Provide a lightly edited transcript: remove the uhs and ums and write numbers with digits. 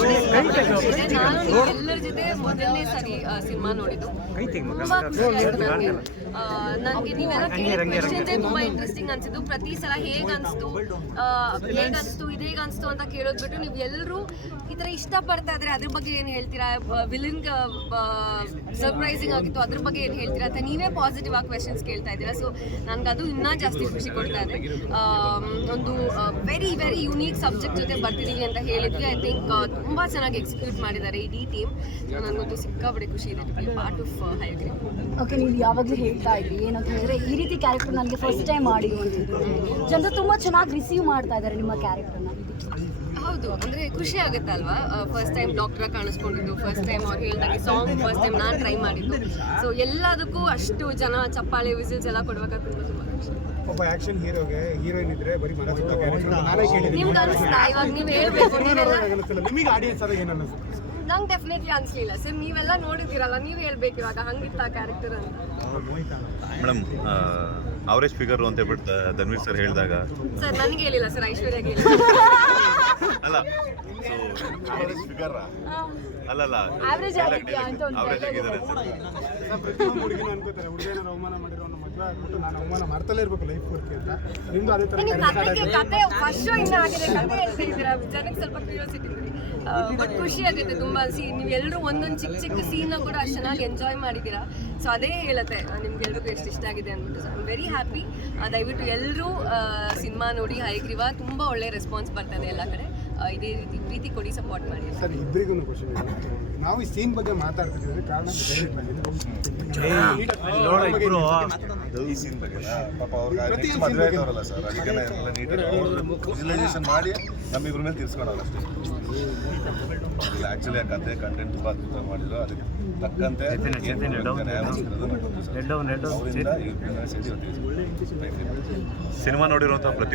ನಾನು ಎಲ್ಲರ ಜೊತೆ ಮೊದಲನೇ ಸರಿ ಸಿನಿಮಾ ನೋಡಿದ್ದು. ತುಂಬಾ ಖುಷಿ ಆಯ್ತು ನನಗೆ. ನೀವೆಲ್ಲ ಕೇಳಿದ ಕ್ವೆಶ್ಚನ್ಸೇ ತುಂಬಾ ಇಂಟ್ರೆಸ್ಟಿಂಗ್ ಅನ್ಸಿದ್ದು. ಪ್ರತಿ ಸಲ ಹೇಗನ್ಸ್ತು ಇದೇಗನ್ಸ್ತು ಅಂತ ಕೇಳೋದ್ ಬಿಟ್ಟು ನೀವು ಎಲ್ಲರೂ ಈ ತರ ಇಷ್ಟಪಡ್ತಾ ಇದ್ರೆ ಅದ್ರ ಬಗ್ಗೆ ಏನು ಹೇಳ್ತೀರಾ, ವಿಲನ್ ಸರ್ಪ್ರೈಸಿಂಗ್ ಆಗಿತ್ತು ಅದ್ರ ಬಗ್ಗೆ ಏನು ಹೇಳ್ತೀರಾ ಅಂತ ನೀವೇ ಪಾಸಿಟಿವ್ ಆಗಿ ಕ್ವೆಶನ್ಸ್ ಕೇಳ್ತಾ ಇದ್ದೀರಾ. ಸೊ ನನಗದು ಇನ್ನೂ ಜಾಸ್ತಿ ಖುಷಿ ಕೊಡ್ತಾ ಇದೆ. ಒಂದು ವೆರಿ ವೆರಿ ಯುನೀಕ್ ಸಬ್ಜೆಕ್ಟ್ ಜೊತೆ ಬರ್ತಿದ್ದೀವಿ ಅಂತ ಹೇಳಿದ್ವಿ. ಐ ಥಿಂಕ್ ತುಂಬ ಚೆನ್ನಾಗಿ ಎಕ್ಸಿಕ್ಯೂಟ್ ಮಾಡಿದ್ದಾರೆ ಇಡೀ ಟೀಮ್. ನನಗಂತೂ ಸಿಕ್ಕಾಪಟ್ಟೆ ಖುಷಿ ಇದೆ to be part of Hayagreev. Okay, ನೀವು ಯಾವಾಗಲೂ ಹೇಳ್ತಾ ಇದ್ರಿ ಏನಂತ ಹೇಳಿದ್ರೆ ಈ ರೀತಿ ಕ್ಯಾರೆಕ್ಟರ್ ನನಗೆ ಫಸ್ಟ್ ಟೈಮ್ ಮಾಡಿ ಜನರು ತುಂಬ ಚೆನ್ನಾಗಿ ರಿಸೀವ್ ಮಾಡ್ತಾ ಇದ್ದಾರೆ ನಿಮ್ಮ ಕ್ಯಾರೆಕ್ಟರ್ನ. ಹೌದು, ಅಂದರೆ ಖುಷಿ ಆಗುತ್ತೆ ಅಲ್ವಾ. ಫಸ್ಟ್ ಟೈಮ್ ಡಾಕ್ಟರ್ ಕಾಣಿಸ್ಕೊಂಡಿದ್ದು, ಫಸ್ಟ್ ಟೈಮ್ ಅವ್ರು ಹೇಳಿದಾಗ ಸಾಂಗ್ ಫಸ್ಟ್ ಟೈಮ್ ನಾನು ಟ್ರೈ ಮಾಡಿದ್ದು. ಸೊ ಎಲ್ಲದಕ್ಕೂ ಅಷ್ಟು ಜನ ಚಪ್ಪಾಳೆ ವಿಸಿಲ್ಸ್ ಎಲ್ಲ ಕೊಡ್ಬೇಕಾದ್ರೆ ತುಂಬ ಖುಷಿ. ಒಬ್ಬ ಆಕ್ಷನ್ ಹೀರೋಗೆ ಹೀರೋಯಿನ್ ಇದ್ರೆ ಬರೀ ಮನೋಜ್ ನಾನೇ ಕೇಳಿದ್ದೀನಿ. ನಿಮ್ಗೆ ಅನಿಸ್ತಾ ಇವಾಗ ನೀವು ಹೇಳ್ಬೇಕು, ನಿಮಗೆ ಆಡಿಯನ್ಸ್ ಆದಾಗ ಏನು ಅನ್ನಿಸ್ತು? ನಂಗೆ ಡೆಫಿನೆಟ್ಲಿ ಅನಿಸ್ಲಿಲ್ಲ ಸರ್. ನೀವೆಲ್ಲ ನೋಡಿದ್ದೀರಲ್ಲ, ನೀವು ಹೇಳ್ಬೇಕು ಇವಾಗ ಹಂಗಿತ್ತ ಕ್ಯಾರೆಕ್ಟರ್ ಅಂತ. ಮೇಡಮ್ ಅವರೇಜ್ ಫಿಗರ್ ಅಂತ ಹೇಳ್ಬಿಟ್ಟು ಧನ್ವೀರ್ ಸರ್ ಹೇಳಿದಾಗ ಸರ್ ನನಗೆ ಹೇಳಿಲ್ಲ ಸರ್, ಐಶ್ವರ್ಯಗೆ ಅಲ್ಲ ಅವರೇಜ್ ಫಿಗರ್ ಅಲ್ಲಲ್ಲ ಆವ್ರೇಜ್ ಆಗಿದೆಯಾ ಅಂತ ಒಂದು ಅವರೇಜ್ ಆಗಿದ್ದಾರೆ ಹುಡುಗಿನ ಅನ್ಕೋತಾರೆ, ಹುಡುಗಿನ ಅವಮಾನ ಮಾಡಿರೋ ಮದುವೆ ಆಗ್ಬಿಟ್ಟು ನಾನು ಅವಮಾನ ಮಾಡ್ತಲೇ ಇರ್ಬೇಕು ಲೈಫ್ ಪೂರ್ತಿ ಅಂತ. ನಿಮ್ದು ಅದೇ ತರ ಕತೆ ಫಸ್ಟ್ ಶೋ ಇನ್ನ ಆಗಿದೆ, ಕತೆ ಹೇಳ್ತಾ ಇದ್ದೀರಾ, ಜನಕ್ಕೆ ಸ್ವಲ್ಪ ಕ್ಯೂರಿಯಾಸಿಟಿ ಇದೆ. ಬಟ್ ಖುಷಿ ಆಗುತ್ತೆ ತುಂಬ. ನೀವೆಲ್ಲರೂ ಒಂದೊಂದು ಚಿಕ್ಕ ಚಿಕ್ಕ ಸೀನ್ನ ಕೂಡ ಅಷ್ಟು ಚೆನ್ನಾಗಿ ಎಂಜಾಯ್ ಮಾಡಿದ್ದೀರಾ. ಸೊ ಅದೇ ಹೇಳುತ್ತೆ ನಿಮ್ಗೆಲ್ರಿಗೂ ಎಷ್ಟು ಇಷ್ಟ ಆಗಿದೆ ಅಂದ್ಬಿಟ್ಟು. So I am very happy. ದಯವಿಟ್ಟು ಎಲ್ಲರೂ ಸಿನಿಮಾ ನೋಡಿ ಹೈಗ್ರೀವ. ತುಂಬ ಒಳ್ಳೆ ರೆಸ್ಪಾನ್ಸ್ ಬರ್ತದೆ ಎಲ್ಲ ಕಡೆ. ಇದೇ ರೀತಿ ಪ್ರೀತಿ ಕೊಡಿ, ಸಪೋರ್ಟ್ ಮಾಡಿ. ಸರ್ ಇಬ್ಬರಿಗೂ ಕ್ವಶನ್, ನಾವು ಈ ಸೀನ್ ಬಗ್ಗೆ ಮಾತಾಡ್ತಿದ್ದೀವಿ ಕಾರಣ ಈ ಸೀನ್ ಬಗ್ಗೆ ಪಾಪ ಅವ್ರಿಗೆ ಮದುವೆ ಆಯ್ತವ್ರಲ್ಲ ಸರ್, ಅದಕ್ಕೆ ಎಲ್ಲ ನೀಟಾಗಿ ವಿಜುವಲೈಸೇಷನ್ ಮಾಡಿ ನಮ್ಮಿಬ್ರ ಮೇಲೆ ತಿರ್ಸ್ಕೊಂಡವ್ರು ಅಷ್ಟೇ. ಇಲ್ಲ ಆ್ಯಕ್ಚುಲಿ ಆ ಕತೆ ಕಂಟೆಂಟ್ ತುಂಬ ಅದ್ಭುತ ಮಾಡಿದ್ರು. ಅದಕ್ಕೆ ತಕ್ಕಂತೆ ಅವರಿಂದ ಸಿನಿಮಾ ನೋಡಿರುವಂಥ ಪ್ರತಿ